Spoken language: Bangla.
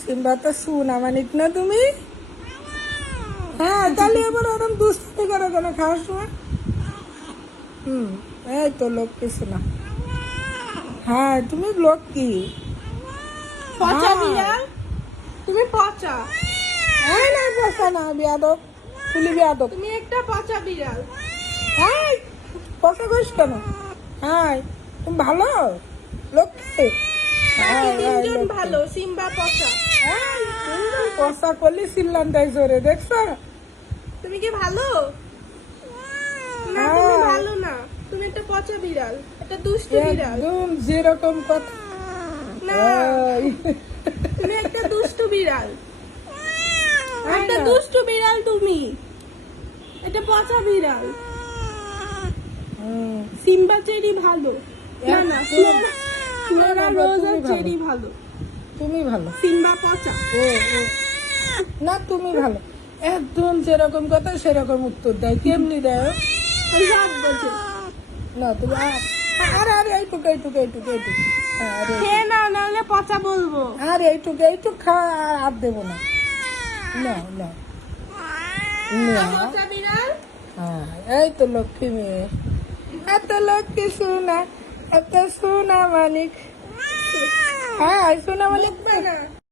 সিম্বা তো সোনা মানিক না তুমি? হ্যাঁ, তাহলে এবার ওরকম দুষ্টি করো কেন খাওয়ার সময়? এই তো লক্ষ্মী সোনা। হ্যাঁ, তুমি লক্ষ্মী। পচা হ্যাঁ। বিড়াল, তুমি পচা। এই না পচা না, বিয়াদব। তুলি বিয়াদব। তুমি একটা পচা বিড়াল। হ্যাঁ, পচা করিস কেন? হ্যাঁ, তুমি ভালো লক্ষ্মী। বাকি হ্যাঁ, তিনজন লক্ষ্মী। ভালো, সিম্বা পচা। এই, তুমি পচা করলি চিল্লানটাই জোরে, দেখছো? তুমি কি ভালো? না, তুমি হ্যাঁ। ভালো না, তুমি একটা পচা বিড়াল, একটা দুষ্টু বিড়াল। একদম যেরকম কথা। না, এই, তুমি একটা দুষ্টু বিড়াল, তাই একটা না? দুষ্টু বিড়াল তুমি, এটা পচা বিড়াল। হুম, সিম্বা চেরি ভালো, না না, একদম। ফ্লোরা না, রোজ তুমি আর ভালো। চেরি ভালো, তুমি ভালো। সিম্বা পচা। ও ও, না তুমি ভালো। একদম যেরকম কথা সেরকম উত্তর দেয়। কেমনি দেয়? ওই সব বোঝে। না তুমি আরে আরে এইটুকু এইটুকু এইটুকু এইটুকু। হ্যাঁ, আরে খেয়ে নাও, নাহলে পচা বলবো। আর এইটুকু এইটুকু খাওয়া আর দেবো না। না না না। পচা বিড়াল। হ্যাঁ, এই তো লক্ষ্মী মেয়ে, এত লক্ষ্মী সোনা, এত সোনা মানিক। হ্যাঁ, সোনা মানিক। বকবে না।